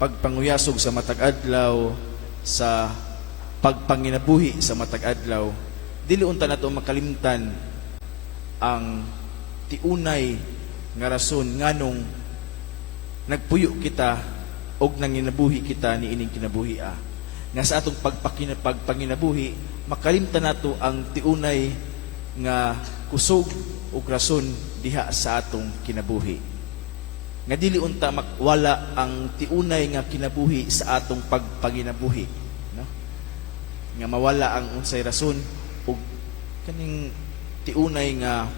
pagpanguyasog sa matag adlaw, sa pagpanginabuhi sa matag adlaw, dili unta nato makalimtan ang tiunay nga rason nganong nagpuyo kita og nanginabuhi kita ni ining kinabuhi nga sa atong pagpanginabuhi makalimtan nato ang tiunay nga kusog ug rason diha sa atong kinabuhi, nga dili unta makwala ang tiunay nga kinabuhi sa atong pagpanginabuhi, no? Nga mawala ang unsay rason ug kaning tiunay nga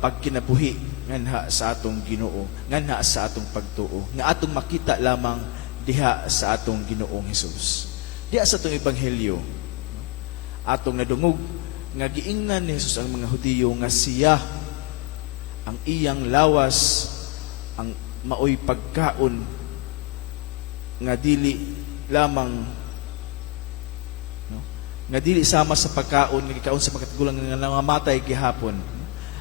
pagkinabuhi nganha sa atong Ginoo, nganha sa atong pagtuo, nga atong makita lamang diha sa atong Ginoong Hesus. Diha sa atong ebanghelyo, atong nadungog nga giingnan ni Hesus ang mga Hudiyo nga siya ang iyang lawas, ang maoy pagkaon nga dili lamang, no? Nga dili sama sa pagkaon nga gikaon sa pagkatigulang nga nangamatay gihapon.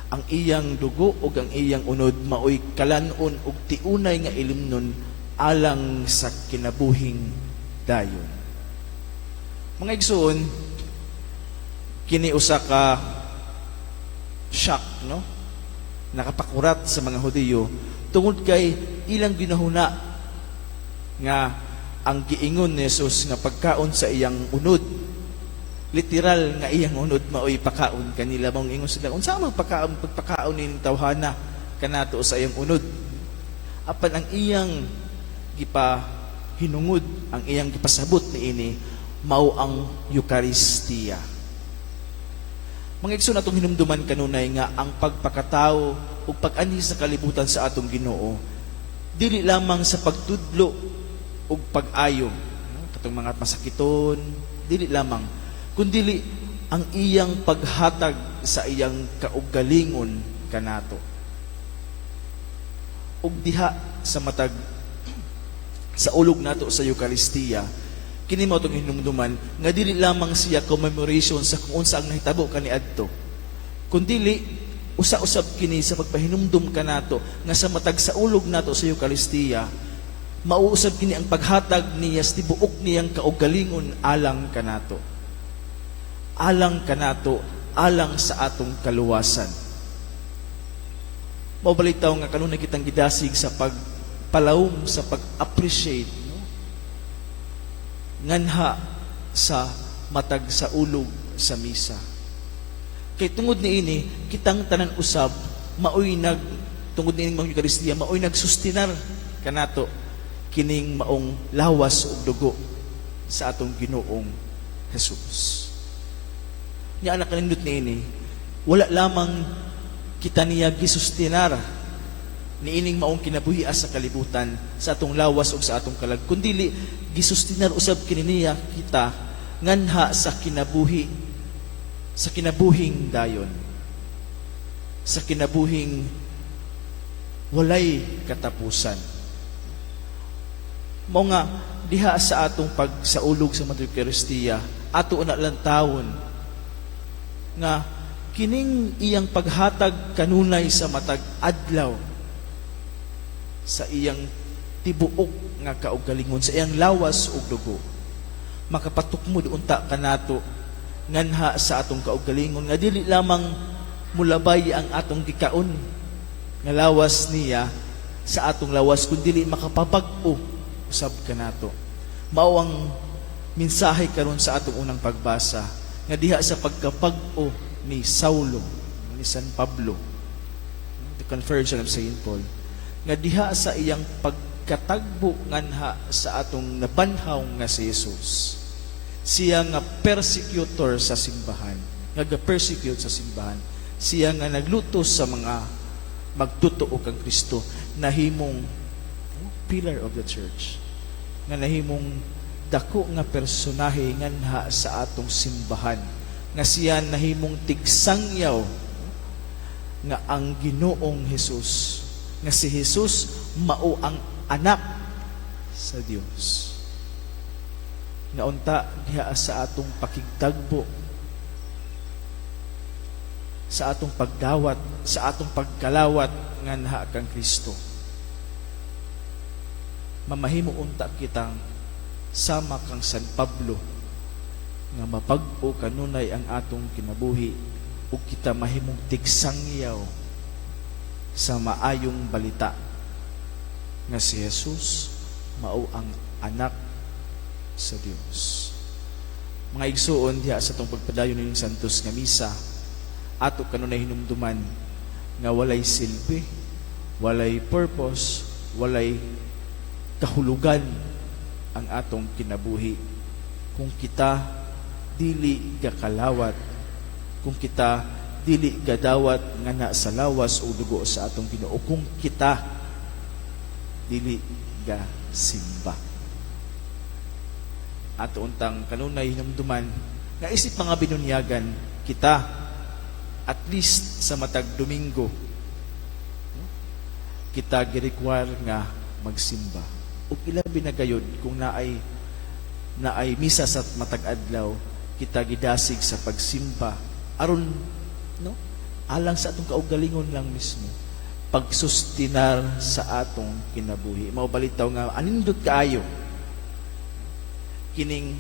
Ang iyang dugo ug ang iyang unod maoy kalanon ug tiunay nga ilimnon alang sa kinabuhing dayon. Mga igsoon, kini usa ka shock, no? Nakapakurat sa mga Hudiyo tungod kay ilang ginahuna nga ang giingon ni Jesus nga pagkaon sa iyang unod, literal nga iyang unod maoy pakaon kanila. Mong ingon sila unsa man pagpakaon ning tawhana kanato sa iyang unod, apan ang iyang gipahinungod, ang iyang gipasabot niini mao ang Eucharistia. Mga igsoon, atong hinumduman kanunay nga ang pagpakatao ug pag-anhi sa kalibutan sa atong Ginoo dili lamang sa pagtudlo ug pag-ayo, katong mga masakiton, dili lamang, kundi ang iyang paghatag sa iyang kaugalingon kanato. Ug diha sa matag sa ulog nato sa Eucharistia, kini mao tong hinumduman nga dili lamang siya commemoration sa kung unsa ang nahitabo kaniadto, kundi usa-usab kini sa pagpahinumdum kanato nga sa matag sa ulog nato sa Eucharistia mauusab kini ang paghatag niya sa tibuok niyang kaugalingon alang kanato, alang sa atong kaluwasan. Mabalitaw nga kanunay kitang gidasig sa pagpalawom, sa pag-appreciate, no? Nganha sa matag sa ulog sa misa. Kay tungod niini kitang tanan usab maoy tungod niining mga Eucharistia maoy nagsustinar kanato kining maong lawas ug dugo sa atong Ginoong Hesus. Nya anak kanindot niini, wala lamang kita niya gisustinar niining maong kinabuhi sa kalibutan sa atong lawas ug sa atong kalag, kundi gisustinar usab kini niya kita nganha sa kinabuhing dayon, sa kinabuhing walay katapusan. Mao nga diha sa atong pagsaulog sa Eucharistia ato na lang tawon nga kining iyang paghatag kanunay sa matag adlaw sa iyang tibuok nga kaugalingon, sa iyang lawas ug dugo, makapatukmod unta kanato nganha sa atong kaugalingon nga dili lamang mulabay ang atong gikaon nga lawas niya sa atong lawas, kundi dili makapabag-o usab kanato. Mao ang mensahe karon sa atong unang pagbasa nga diha sa pagkapag-o ni Saulo, ni San Pablo, the conversion of Saint Paul, nga diha sa iyang pagkatagbo nganha sa atong nabanhaw nga si Jesus. Siya nga persecutor sa simbahan, nga ga-persecute sa simbahan. Siya nga naglutos sa mga magtutuo kang Kristo, nahimong pillar of the church, nga nahimong dako nga personahe nganha sa atong simbahan, nga siya nahimong tigsangyaw nga ang Ginoong Hesus, nga si Jesus mao ang anak sa Dios. Nga unta diha sa atong pakigtagbo, sa atong pagdawat, sa atong pagkalawat nganha kang Kristo. mamahimo unta kitang sama kang San Pablo nga mapag-o kanunay ang atong kinabuhi ug kita mahimong tigsangyaw sa maayong balita nga si Jesus mao ang anak sa Dios. Mga igsuon diha sa tong pagpadayon ning santos nga misa, ato kanunay hinumduman nga walay silbi, walay purpose, walay kahulugan ang atong kinabuhi kung kita dili gakalawat, kung kita dili gadawat nga na sa lawas o dugo sa atong Ginoo, kung kita dili ga simba. Ato untang kanunay hinumduman nga isip mga binunyagan kita at least sa matag Domingo kita girequire nga magsimba. Ug ilabi na gayud kung naay misa sa matag adlaw, kita gidasig sa pagsimba aron alang sa atong kaugalingon lang mismo pagsustinar sa atong kinabuhi. Mao balitaw nga anindot kaayo kining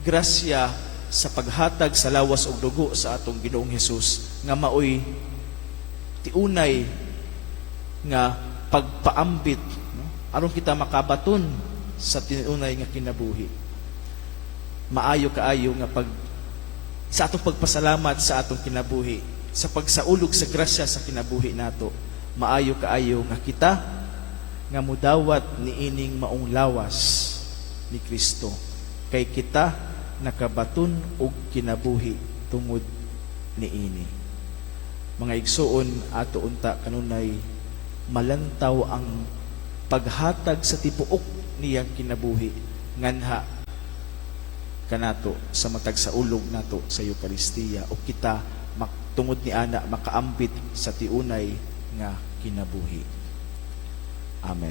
grasya sa paghatag sa lawas ug dugo sa atong Ginoong Hesus nga maoy tiunay nga pagpaambit aron kita makabaton sa tiunay nga kinabuhi. Maayo kaayo nga sa atong pagpasalamat sa atong kinabuhi, sa pagsaulog sa grasya sa kinabuhi nato, maayo kaayo nga kita nga mudawat niining maong lawas ni Kristo kay kita nakabaton og kinabuhi tungod niini. Mga igsuon, ato unta kanunay malantaw ang paghatag sa tibuok niyang kinabuhi nganha kanato sa matag sa ulog nato sa Eucharistia o kita tungod ni ana makaambit sa tiunay nga kinabuhi. Amen.